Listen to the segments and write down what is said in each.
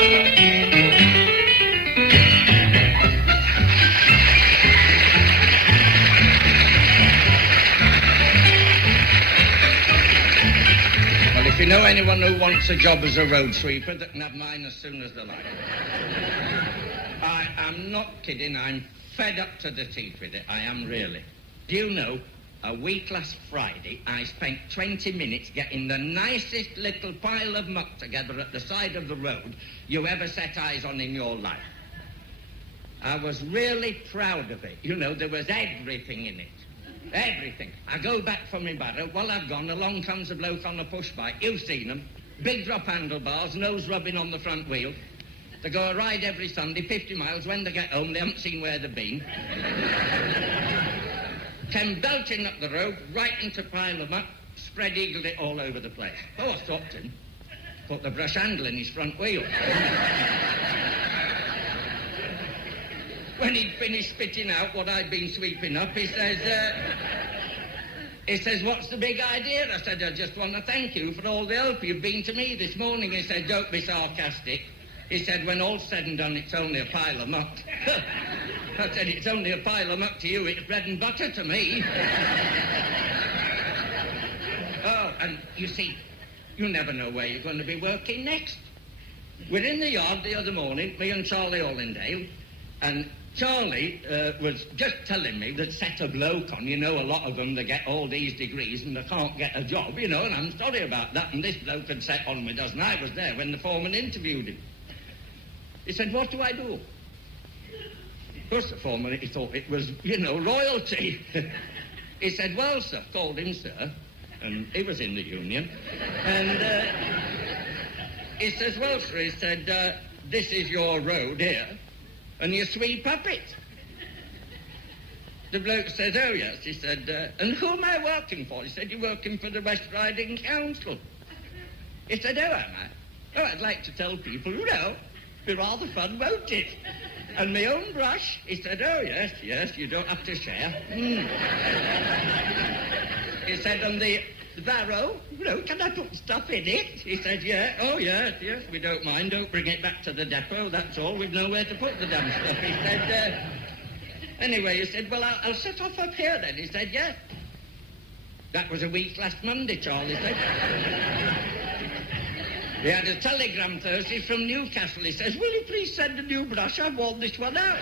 If you know anyone who wants a job as a road sweeper, they can have mine as soon as they like. I'm not kidding. I'm fed up to the teeth with it. I am really. Do you know, a week last Friday, I spent 20 minutes getting the nicest little pile of muck together at the side of the road you ever set eyes on in your life. I was really proud of it. You know, there was everything in it. Everything. I go back from my barrow. While I've gone, along comes a bloke on a push bike. You've seen them. Big drop handlebars, nose rubbing on the front wheel. They go a ride every Sunday, 50 miles. When they get home, they haven't seen where they've been. Came belting up the road, right into a pile of muck, spread-eagled it all over the place. Oh, I stopped him. Put the brush handle in his front wheel. When he'd finished spitting out what I'd been sweeping up, he says, what's the big idea? I said, I just want to thank you for all the help you've been to me this morning. He said, don't be sarcastic. He said, when all's said and done, it's only a pile of muck. I said, it's only a pile of muck to you, it's bread and butter to me. Oh, and you see, you never know where you're going to be working next. We're in the yard the other morning, me and Charlie Allendale, and Charlie was just telling me that set a bloke on. You know, a lot of them, they get all these degrees and they can't get a job, you know, and I'm sorry about that. And this bloke had set on with us, and I was there when the foreman interviewed him. He said, what do I do? Of course, the foreman, he thought it was, you know, royalty. He said, well, sir, called him, sir, and he was in the union. And he says, well, sir, he said, this is your road here. And you sweep up it. The bloke said, oh, yes. He said, and who am I working for? He said, you're working for the West Riding Council. He said, oh, am I? Oh, I'd like to tell people, you know, it'd be rather fun, won't it? And my own brush. He said, oh, yes, you don't have to share. He said, and the barrow, you know, can I put stuff in it? He said, yeah, oh, yes, we don't mind. Don't bring it back to the depot, that's all. We've nowhere to put the damn stuff. He said, anyway, he said, well, I'll set off up here then. He said, yeah. That was a week last Monday, Charlie said. We had a telegram Thursday from Newcastle. He says, will you please send a new brush? I've worn this one out.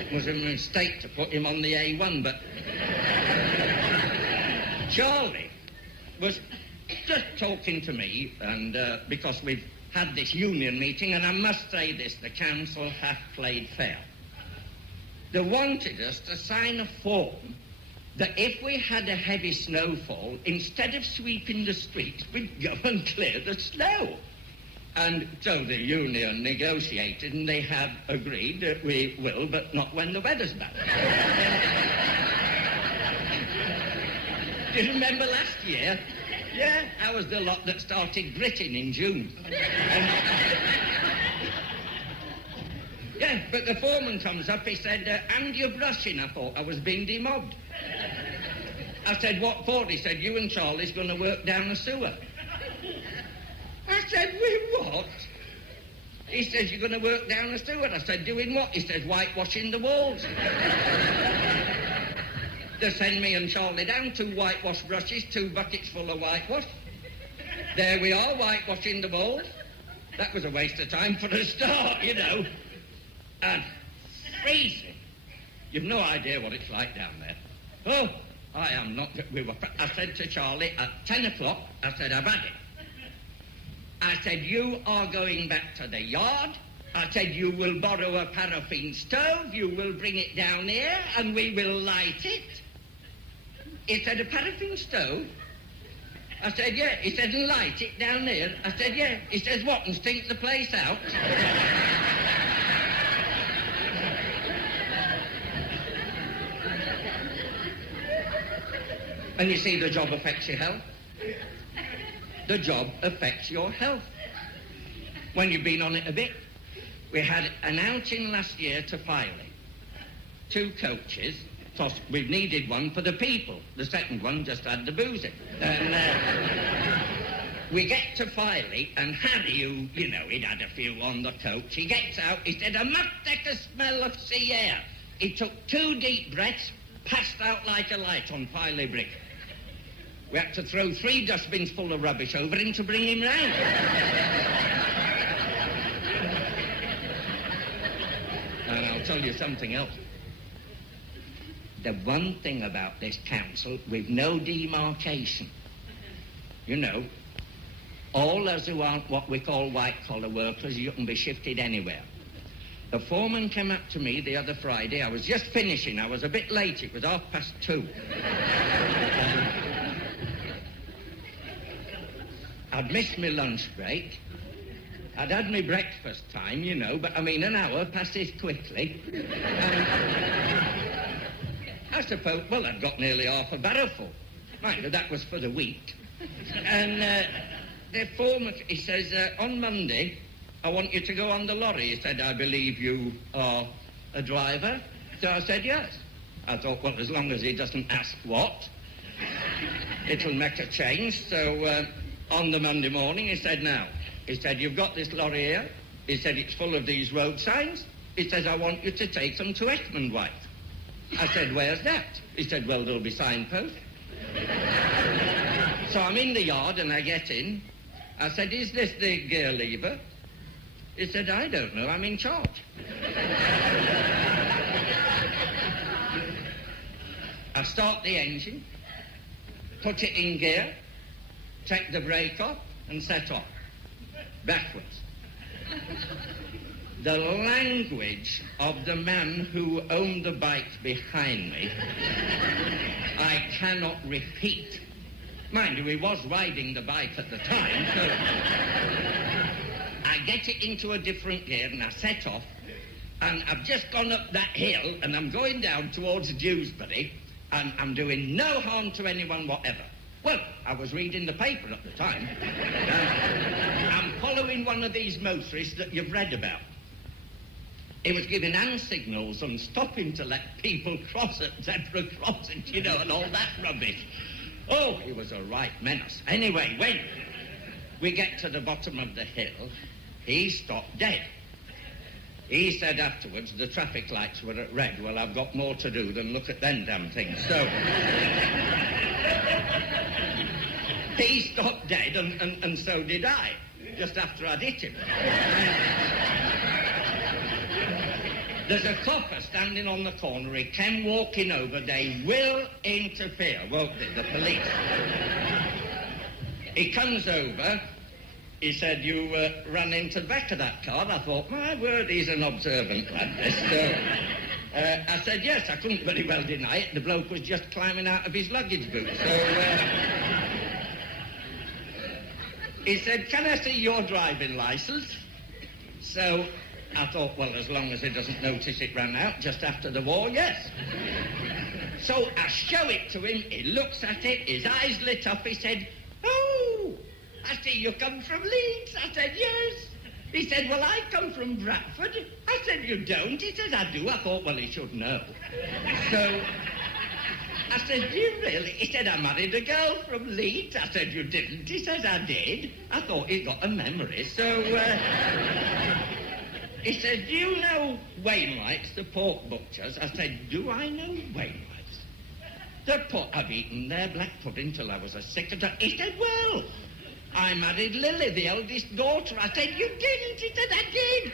It was a mistake to put him on the A1, but Charlie was just talking to me, and because we've had this union meeting, and I must say this, the council have played fair. They wanted us to sign a form that if we had a heavy snowfall, instead of sweeping the streets, we'd go and clear the snow. And so the union negotiated, and they have agreed that we will, but not when the weather's bad. Do you remember last year? Yeah, I was the lot that started gritting in June. Yeah, but the foreman comes up, he said, and you're brushing. I thought I was being demobbed. I said, what for? He said, you and Charlie's going to work down the sewer. I said, we what? He says, you're going to work down the sewer. I said, doing what? He says, whitewashing the walls. They send me and Charlie down, 2 whitewash brushes, 2 buckets full of whitewash. There we are, whitewashing the walls. That was a waste of time for a start, you know. And freezing. You've no idea what it's like down there. Oh, I am not... I said to Charlie at 10 o'clock, I said, I've had it. I said, you are going back to the yard. I said, you will borrow a paraffin stove, you will bring it down here, and we will light it. He said, a paraffin stove? I said, yeah. He said, and light it down there? I said, yeah. He says, what, and stink the place out? And you see, the job affects your health. The job affects your health. When you've been on it a bit, we had an outing last year to Filey. 2 coaches, 'cause we've needed one for the people. The second one just had the booze in. And we get to Filey, and Harry, who, you know, he'd had a few on the coach, he gets out, he said, "I must take a smell of sea air." He took 2 deep breaths, passed out like a light on Filey Brick. We had to throw 3 dustbins full of rubbish over him to bring him round. And I'll tell you something else. The one thing about this council, we've no demarcation. You know, all us who aren't what we call white-collar workers, you can be shifted anywhere. The foreman came up to me the other Friday. I was just finishing. I was a bit late. It was 2:30. I'd missed my lunch break. I'd had my breakfast time, you know, but I mean, an hour passes quickly. I suppose, well, I'd got nearly half a barrel full. Mind you, that was for the week. And the foreman, he says, "On Monday, I want you to go on the lorry." He said, "I believe you are a driver?" So I said, "Yes." I thought, well, as long as he doesn't ask what, it'll make a change. So on the Monday morning, he said, "Now," he said, "you've got this lorry here." He said, "It's full of these road signs." He says, "I want you to take them to Ekmanwhite." I said, "Where's that?" He said, "Well, there'll be signposts." So I'm in the yard and I get in. I said, "Is this the gear lever?" He said, "I don't know, I'm in charge." I start the engine, put it in gear, take the brake off and set off. Backwards. The language of the man who owned the bike behind me, I cannot repeat. Mind you, he was riding the bike at the time, so I get it into a different gear and I set off, and I've just gone up that hill and I'm going down towards Dewsbury, and I'm doing no harm to anyone whatever. Well, I was reading the paper at the time. I'm following one of these motorists that you've read about. He was giving hand signals and stopping to let people cross at zebra crossings, you know, and all that rubbish. Oh, he was a right menace. Anyway, when we get to the bottom of the hill, he stopped dead. He said afterwards the traffic lights were at red. Well, I've got more to do than look at them damn things. So he stopped dead, and so did I, just after I'd hit him. There's a copper standing on the corner. He came walking over. They will interfere, won't they, the police? He comes over. He said, "You ran into the back of that car." I thought, my word, he's an observant lad, this. So I said, "Yes," I couldn't very well deny it. The bloke was just climbing out of his luggage boot. So he said, "Can I see your driving licence?" So I thought, well, as long as he doesn't notice it ran out just after the war, yes. So I show it to him. He looks at it. His eyes lit up. He said, "Oh, I see you come from Leeds." I said, "Yes." He said, "Well, I come from Bradford." I said, "You don't?" He said, "I do." I thought, well, he should know. So I said, "Do you really?" He said, "I married a girl from Leeds." I said, "You didn't?" He says, "I did." I thought he'd got a memory. So he said, "Do you know Wainwright's, the pork butchers?" I said, "Do I know Wainwright's? I've eaten their black pudding till I was as sick as that." He said, "Well, I married Lily, the eldest daughter." I said, "You didn't?" He said, "I did."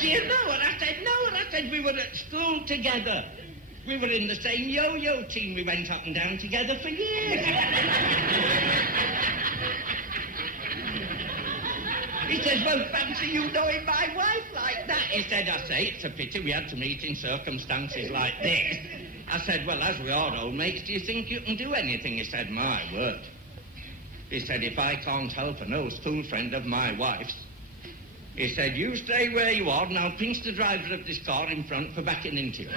"Do you know her?" I said, "No." And I said, "We were at school together. We were in the same yo-yo team. We went up and down together for years." He says, "Well, fancy you knowing my wife like that." He said, "I say, it's a pity we had to meet in circumstances like this." I said, "Well, as we are old mates, do you think you can do anything?" He said, "My word." He said, "If I can't help an old school friend of my wife's," he said, "you stay where you are and I'll pinch the driver of this car in front for backing into you."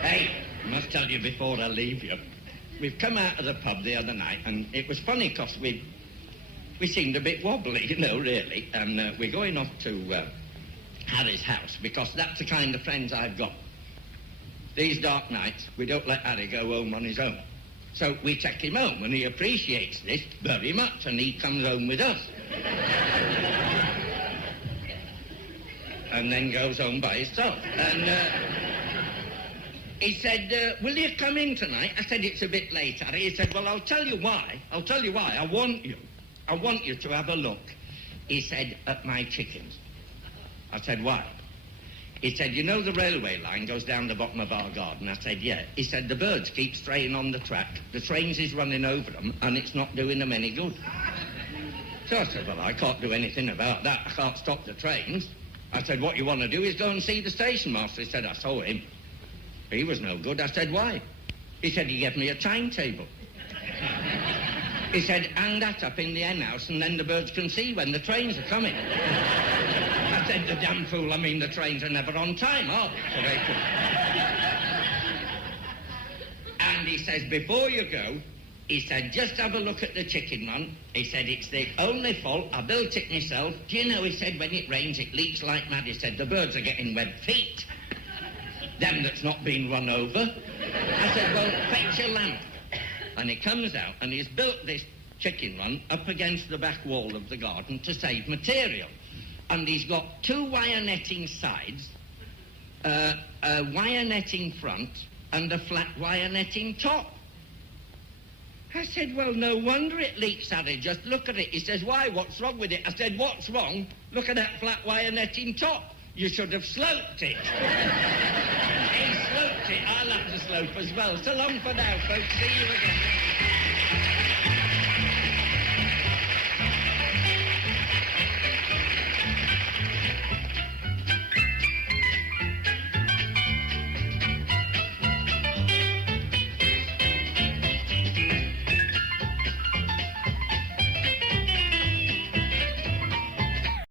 Hey, I must tell you before I leave you, we've come out of the pub the other night, and it was funny because we seemed a bit wobbly, you know, really, and we're going off to Harry's house, because that's the kind of friends I've got. These dark nights, we don't let Harry go home on his own. So we take him home, and he appreciates this very much, and he comes home with us. And then goes home by himself. And he said, will you come in tonight? I said, it's a bit late, Harry. He said, well, I'll tell you why. I want you to have a look. He said, at my chickens. I said, why? He said, you know the railway line goes down the bottom of our garden? I said, yeah. He said, the birds keep straying on the track. The trains is running over them, and it's not doing them any good. So I said, well, I can't do anything about that. I can't stop the trains. I said, what you want to do is go and see the station master. He said, I saw him. He was no good. I said, why? He said, he gave me a timetable. He said, hang that up in the hen house, and then the birds can see when the trains are coming. I said, the damn fool, I mean, the trains are never on time, are they? So they could... And he says, before you go, he said, just have a look at the chicken run. He said, it's the only fault. I built it myself. Do you know, he said, when it rains, it leaks like mad. He said, the birds are getting web feet. Them that's not been run over. I said, well, fetch your lamp. And he comes out, and he's built this chicken run up against the back wall of the garden to save material. And he's got 2 wire netting sides, a wire netting front, and a flat wire netting top. I said, well, no wonder it leaks, Harry. Just look at it. He says, why? What's wrong with it? I said, what's wrong? Look at that flat wire netting top. You should have sloped it. He sloped it. I'll have to slope as well. So long for now, folks. See you again.